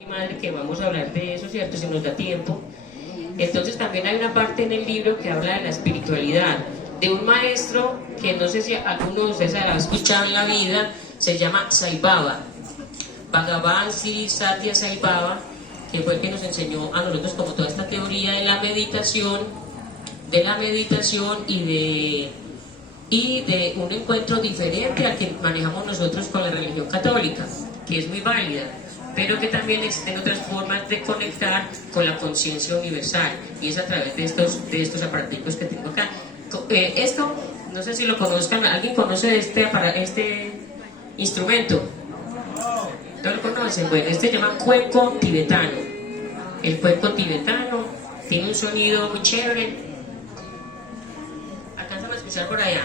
Mi madre, que vamos a hablar de eso, ¿cierto? Si nos da tiempo. Entonces también hay una parte en el libro que habla de la espiritualidad, de un maestro que no sé si alguno de ustedes ha escuchado en la vida, se llama Sai Baba, Bhagavan Sri Satya Sai Baba, que fue el que nos enseñó a nosotros como toda esta teoría de la meditación, y de un encuentro diferente al que manejamos nosotros con la religión católica, que es muy válida, pero que también existen otras formas de conectar con la conciencia universal, y es a través de estos aparatos que tengo acá. Esto, no sé si lo conozcan, ¿alguien conoce este instrumento? ¿No lo conocen? Bueno, este se llama cuenco tibetano. El cuenco tibetano tiene un sonido muy chévere. ¿Alcanzan a escuchar por allá?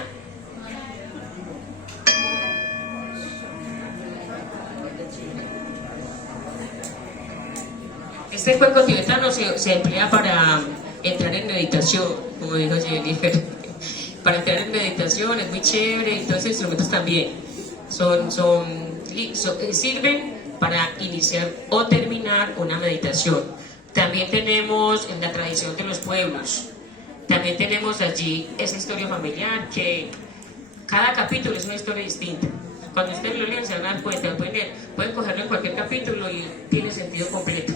Este cuenco tibetano se emplea para entrar en meditación, como dijo Jennifer. Para entrar en meditación es muy chévere, y todos estos instrumentos también sirven para iniciar o terminar una meditación. También tenemos en la tradición de los pueblos, también tenemos allí esa historia familiar, que cada capítulo es una historia distinta. Cuando ustedes lo lean se van a dar cuenta, pueden cogerlo en cualquier capítulo y tiene sentido completo.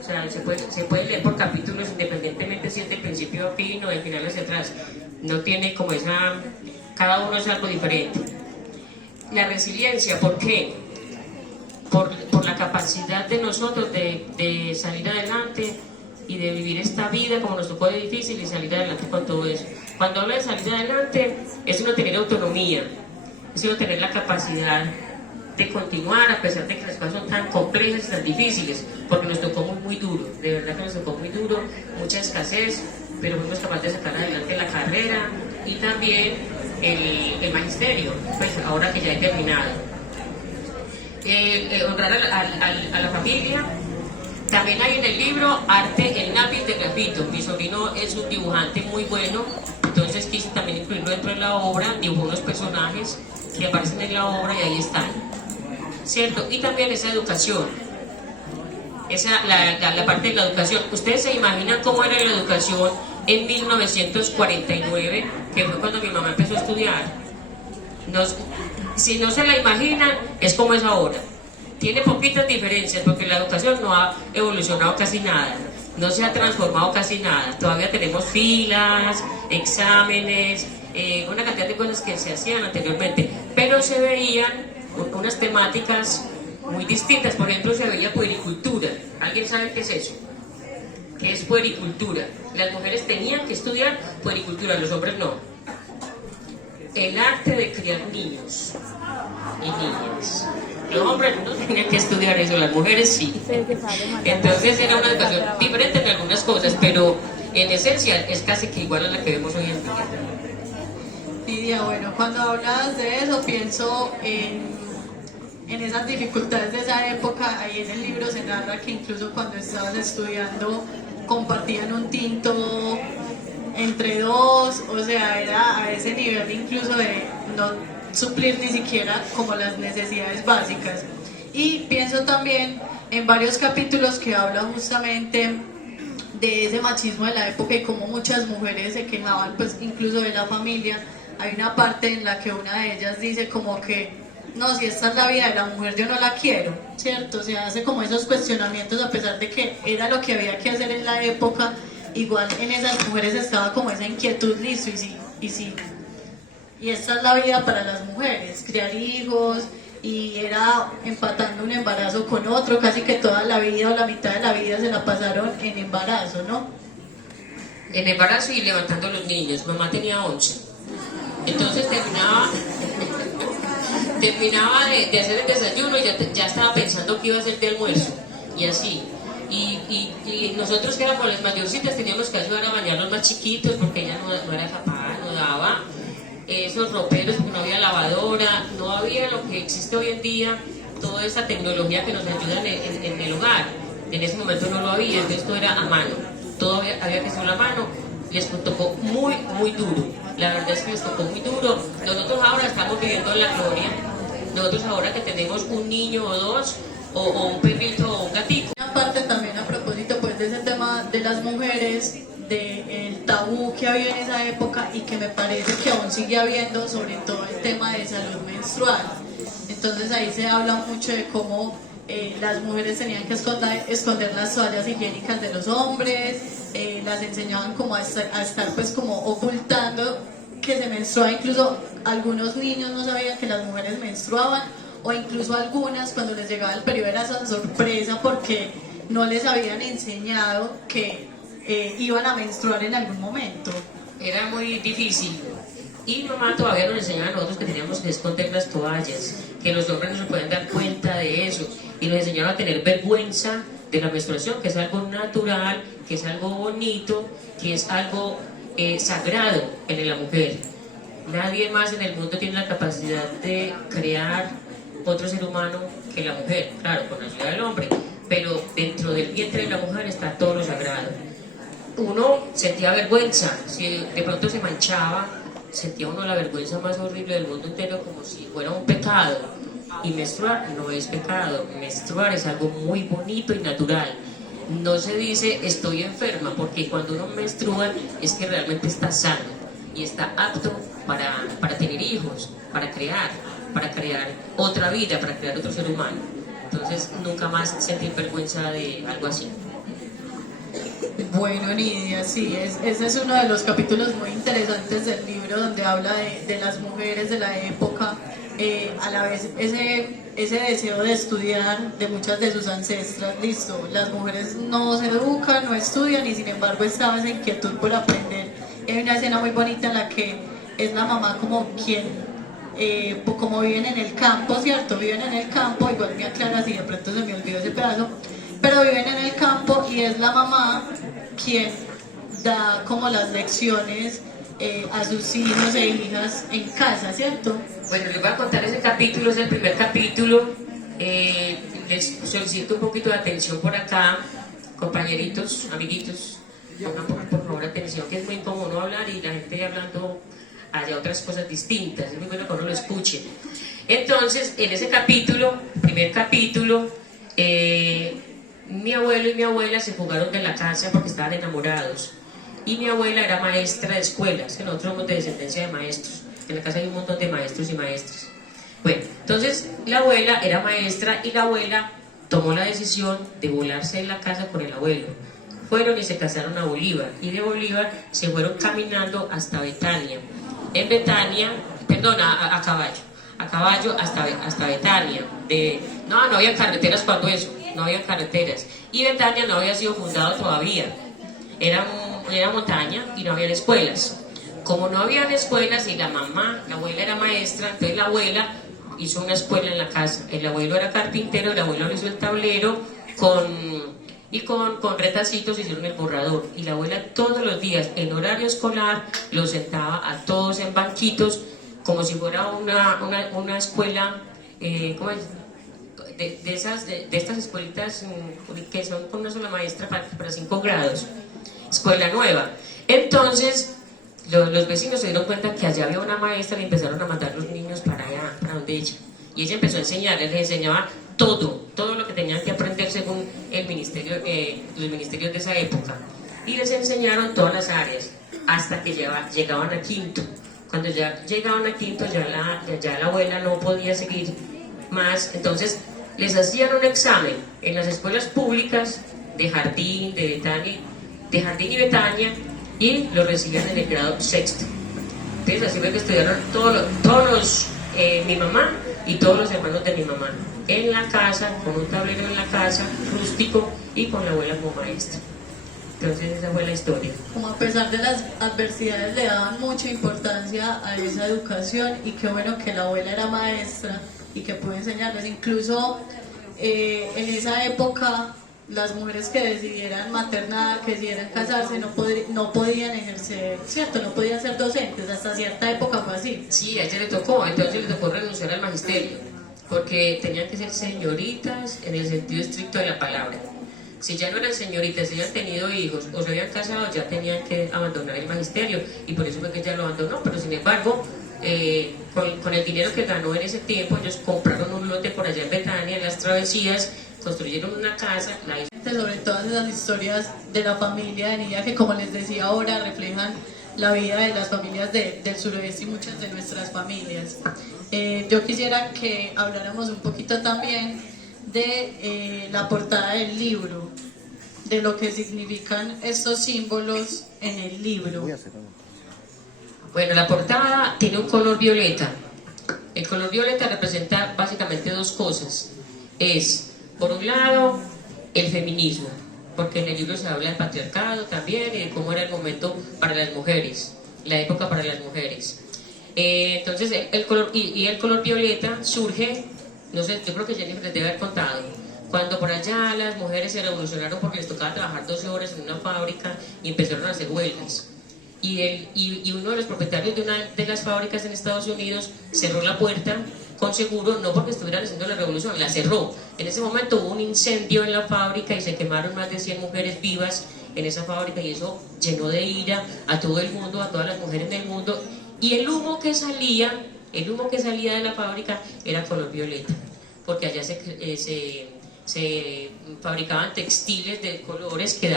O sea, se puede leer por capítulos independientemente si es del principio a fin o del final hacia atrás. No tiene como cada uno es algo diferente. La resiliencia, ¿por qué? Por la capacidad de nosotros de salir adelante y de vivir esta vida como nos tocó de difícil y salir adelante con todo eso. Cuando hablo de salir adelante, es uno tener autonomía, es uno tener la capacidad de continuar a pesar de que las cosas son tan complejas y tan difíciles, porque nos tocó muy duro, de verdad que nos tocó muy duro, mucha escasez, pero fuimos capaces de sacar adelante la carrera y también el magisterio, pues ahora que ya he terminado. Honrar a la familia. También hay en el libro arte, el lápiz de grafito. Mi sobrino es un dibujante muy bueno, entonces quise también incluirlo dentro de la obra. Dibujó unos personajes que aparecen en la obra y ahí están, ¿cierto? Y también esa educación, la parte de la educación. ¿Ustedes se imaginan cómo era la educación en 1949, que fue cuando mi mamá empezó a estudiar? Si no se la imaginan, es como es ahora. Tiene poquitas diferencias porque la educación no ha evolucionado casi nada, no se ha transformado casi nada. Todavía tenemos filas, exámenes, una cantidad de cosas que se hacían anteriormente, pero se veían unas temáticas muy distintas. Por ejemplo, se veía puericultura. ¿Alguien sabe qué es eso? ¿Qué es puericultura? Las mujeres tenían que estudiar puericultura, los hombres no. El arte de criar niños y niñas. Los hombres no tenían que estudiar eso, las mujeres sí. Entonces era una educación diferente en algunas cosas, pero en esencia es casi que igual a la que vemos hoy en día. Lidia, bueno, cuando hablas de eso pienso en esas dificultades de esa época. Ahí en el libro se narra que incluso cuando estabas estudiando compartían un tinto entre dos, o sea, era a ese nivel incluso de no suplir ni siquiera como las necesidades básicas. Y pienso también en varios capítulos que hablan justamente de ese machismo de la época y cómo muchas mujeres se quejaban, pues incluso de la familia. Hay una parte en la que una de ellas dice como que no, si esta es la vida de la mujer yo no la quiero, ¿cierto? O sea, hace como esos cuestionamientos a pesar de que era lo que había que hacer en la época. Igual en esas mujeres estaba como esa inquietud, listo, y esta es la vida para las mujeres, criar hijos, y era empatando un embarazo con otro, casi que toda la vida o la mitad de la vida se la pasaron en embarazo, ¿no? En embarazo y levantando los niños. Mamá tenía 11. Entonces terminaba de hacer el desayuno y ya estaba pensando qué iba a hacer de almuerzo, y así. Y nosotros que éramos las mayorcitas teníamos que ayudar a bañar a los más chiquitos porque ella no era capaz, no daba esos roperos porque no había lavadora, no había lo que existe hoy en día, toda esa tecnología que nos ayuda en el hogar. En ese momento no lo había, entonces todo era a mano, todo había que hacerlo a mano. Les tocó muy duro, la verdad es que les tocó muy duro. Nosotros ahora estamos viviendo en la gloria. Nosotros ahora que tenemos un niño o dos, o un perrito o un gatito. Una parte también a propósito pues de ese tema de las mujeres, del tabú que había en esa época y que me parece que aún sigue habiendo, sobre todo el tema de salud menstrual. Entonces ahí se habla mucho de cómo las mujeres tenían que esconder las toallas higiénicas de los hombres, las enseñaban como a estar pues como ocultando que se menstruaba, incluso algunos niños no sabían que las mujeres menstruaban, o incluso algunas cuando les llegaba el periodo era esa sorpresa porque no les habían enseñado que iban a menstruar en algún momento. Era muy difícil. Y mamá todavía nos enseñaba a nosotros que teníamos que esconder las toallas, que los hombres no se pueden dar cuenta de eso. Y nos enseñaron a tener vergüenza de la menstruación, que es algo natural, que es algo bonito, que es algo sagrado en la mujer. Nadie más en el mundo tiene la capacidad de crear otro ser humano que la mujer, claro, con la ayuda del hombre, pero dentro del vientre de la mujer está todo lo sagrado. Uno sentía vergüenza, si de pronto se manchaba, sentía uno la vergüenza más horrible del mundo entero, como si fuera un pecado. Y menstruar no es pecado, menstruar es algo muy bonito y natural. No se dice estoy enferma, porque cuando uno menstrua es que realmente está sano y está apto para tener hijos, para crear otra vida, para crear otro ser humano. Entonces nunca más sentir vergüenza de algo así. Bueno, Nidia, sí, ese es uno de los capítulos muy interesantes del libro donde habla de las mujeres de la época, a la vez ese deseo de estudiar de muchas de sus ancestras. Listo, las mujeres no se educan, no estudian y sin embargo estaba esa inquietud por aprender. Hay una escena muy bonita en la que es la mamá como quien, como viven en el campo, ¿cierto? Viven en el campo, igual me aclaras si de pronto se me olvidó ese pedazo, pero viven en el campo y es la mamá quien da como las lecciones a sus hijos e hijas en casa, ¿cierto? Bueno, les voy a contar ese capítulo, es el primer capítulo. Les solicito un poquito de atención por acá, compañeritos, amiguitos, pongan por favor atención, que es muy incómodo no hablar y la gente hablando hacia otras cosas distintas, es muy bueno que uno lo escuche. Entonces, en ese capítulo, primer capítulo, mi abuelo y mi abuela se fugaron de la casa porque estaban enamorados. Y mi abuela era maestra de escuelas, que nosotros somos de descendencia de maestros. En la casa hay un montón de maestros y maestras. Bueno, entonces la abuela era maestra y la abuela tomó la decisión de volarse de la casa con el abuelo. Fueron y se casaron a Bolívar. Y de Bolívar se fueron caminando hasta Betania. En Betania, perdón, a caballo. A caballo hasta Betania. No había carreteras cuando eso. No había carreteras. Y Betania no había sido fundado todavía. Era montaña y no había escuelas. Como no había escuelas y la abuela era maestra, entonces la abuela hizo una escuela en la casa. El abuelo era carpintero, el abuelo le hizo el tablero con retacitos hicieron el borrador. Y la abuela todos los días en horario escolar los sentaba a todos en banquitos como si fuera una escuela, ¿cómo es? De estas escuelitas que son con una sola maestra para 5 grados, escuela nueva. Entonces los vecinos se dieron cuenta que allá había una maestra y empezaron a mandar los niños para allá, para donde ella. Y ella empezó a enseñarles, les enseñaba todo lo que tenían que aprender según el ministerio, los ministerios de esa época. Y les enseñaron todas las áreas hasta que llegaban a quinto. Cuando ya llegaban a quinto ya la abuela no podía seguir más, entonces les hacían un examen en las escuelas públicas de Jardín, de Jardín y Betania, y lo recibían en el grado sexto. Entonces así fue que estudiaron mi mamá y todos los hermanos de mi mamá en la casa, con un tablero en la casa, rústico, y con la abuela como maestra. Entonces esa fue la historia. Como a pesar de las adversidades le daban mucha importancia a esa educación, y qué bueno que la abuela era maestra y que pudo enseñarles. Incluso en esa época las mujeres que decidieran maternar, que decidieran casarse, no podían ejercer, ¿cierto? No podían ser docentes, hasta cierta época fue así. Sí, a ella le tocó renunciar al magisterio, porque tenían que ser señoritas en el sentido estricto de la palabra. Si ya no eran señoritas, si ya habían tenido hijos o se habían casado, ya tenían que abandonar el magisterio, y por eso fue que ella lo abandonó. Pero sin embargo, con el dinero que ganó en ese tiempo, ellos compraron un lote por allá en Betania, en las Travesías, construyeron una casa, la sobre todas esas historias de la familia de Nidia que, como les decía ahora, reflejan la vida de las familias del suroeste y muchas de nuestras familias. Yo quisiera que habláramos un poquito también de la portada del libro, de lo que significan estos símbolos en el libro. Bueno, la portada tiene un color violeta. El color violeta representa básicamente dos cosas. Es, por un lado, el feminismo, porque en el libro se habla del patriarcado también y de cómo era el momento para las mujeres, la época para las mujeres. Entonces, el color violeta surge, no sé, yo creo que Jennifer les debe haber contado, cuando por allá las mujeres se revolucionaron porque les tocaba trabajar 12 horas en una fábrica y empezaron a hacer huelgas. Y uno de los propietarios de una de las fábricas en Estados Unidos cerró la puerta con seguro, no porque estuvieran haciendo la revolución, la cerró. En ese momento hubo un incendio en la fábrica y se quemaron más de 100 mujeres vivas en esa fábrica, y eso llenó de ira a todo el mundo, a todas las mujeres del mundo, y el humo que salía de la fábrica era color violeta, porque allá se fabricaban textiles de colores que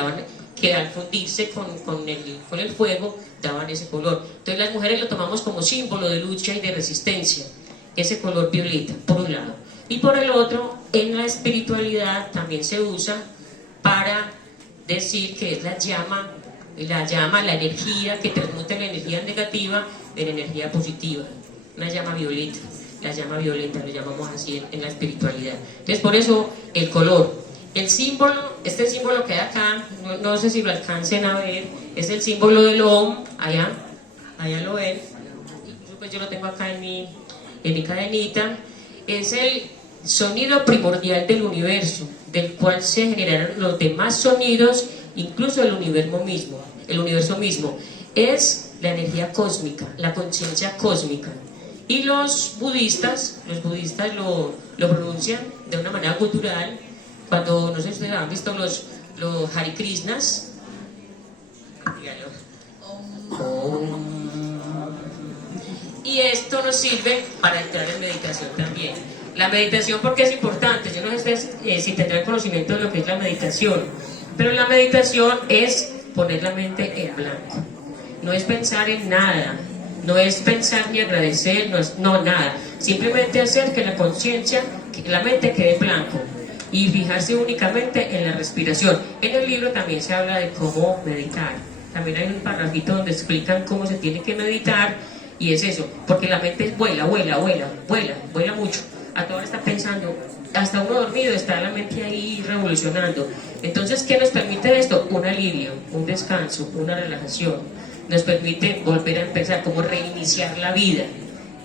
al fundirse con el fuego daban ese color. Entonces las mujeres lo tomamos como símbolo de lucha y de resistencia, ese color violeta, por un lado. Y por el otro, en la espiritualidad también se usa para decir que es la llama, la energía que transmuta la energía negativa en energía positiva, una llama violeta. La llama violeta, lo llamamos así en la espiritualidad. Entonces, por eso el color. El símbolo, este símbolo que hay acá, no sé si lo alcancen a ver, es el símbolo del OM, allá lo ven, incluso pues yo lo tengo acá en mi cadenita. Es el sonido primordial del universo, del cual se generaron los demás sonidos, incluso el universo mismo. Es la energía cósmica, la conciencia cósmica. Y los budistas lo pronuncian de una manera cultural. Cuando, no sé si ustedes han visto los Hare Krishnas, díganlo. Y esto nos sirve para entrar en meditación también. La meditación, ¿porque es importante? Yo no sé si tendrán conocimiento de lo que es la meditación, pero la meditación es poner la mente en blanco. No es pensar en nada, no es pensar ni agradecer, nada. Simplemente hacer que la conciencia, que la mente quede en blanco y fijarse únicamente en la respiración. En el libro también se habla de cómo meditar. También hay un parrafito donde explican cómo se tiene que meditar, y es eso, porque la mente vuela mucho. A toda hora está pensando, hasta uno dormido está la mente ahí revolucionando. Entonces, ¿qué nos permite esto? Un alivio, un descanso, una relajación. Nos permite volver a empezar, como reiniciar la vida.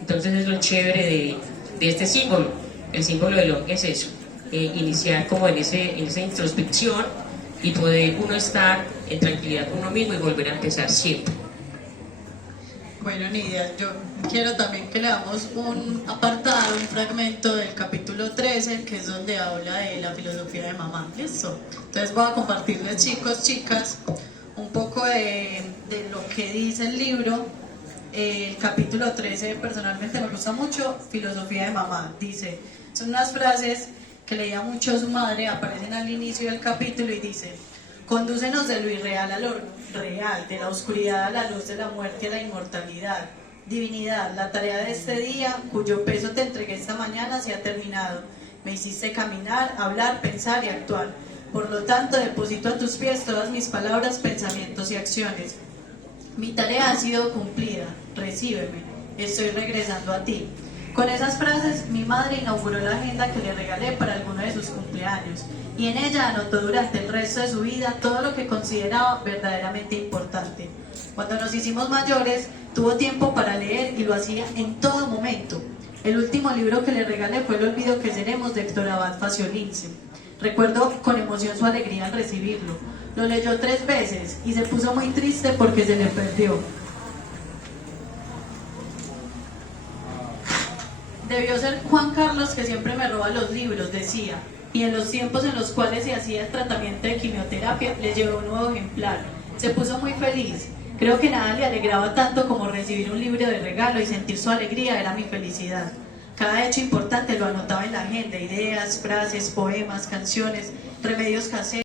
Entonces es lo chévere de este símbolo. El símbolo del OM es eso, iniciar como en esa introspección y poder uno estar en tranquilidad con uno mismo y volver a empezar siempre. Bueno, Nidia, yo quiero también que leamos un apartado, un fragmento del capítulo 13, que es donde habla de la filosofía de mamá. ¿Listo? Entonces voy a compartirles, chicos, chicas, un poco de lo que dice el libro. El capítulo 13 personalmente me gusta mucho, filosofía de mamá. Dice, son unas frases que leía mucho su madre, aparecen al inicio del capítulo y dice: condúcenos de lo irreal a lo real, de la oscuridad a la luz, de la muerte a la inmortalidad. Divinidad, la tarea de este día, cuyo peso te entregué esta mañana, se ha terminado. Me hiciste caminar, hablar, pensar y actuar. Por lo tanto, deposito a tus pies todas mis palabras, pensamientos y acciones. Mi tarea ha sido cumplida, recíbeme, estoy regresando a ti. Con esas frases, mi madre inauguró la agenda que le regalé para alguno de sus cumpleaños, y en ella anotó durante el resto de su vida todo lo que consideraba verdaderamente importante. Cuando nos hicimos mayores, tuvo tiempo para leer y lo hacía en todo momento. El último libro que le regalé fue El olvido que seremos, de Héctor Abad Faciolince. Recuerdo con emoción su alegría al recibirlo. Lo leyó 3 veces y se puso muy triste porque se le perdió. Debió ser Juan Carlos, que siempre me roba los libros, decía, y en los tiempos en los cuales se hacía el tratamiento de quimioterapia, le llevó un nuevo ejemplar. Se puso muy feliz. Creo que nada le alegraba tanto como recibir un libro de regalo, y sentir su alegría era mi felicidad. Cada hecho importante lo anotaba en la agenda, ideas, frases, poemas, canciones, remedios caseros.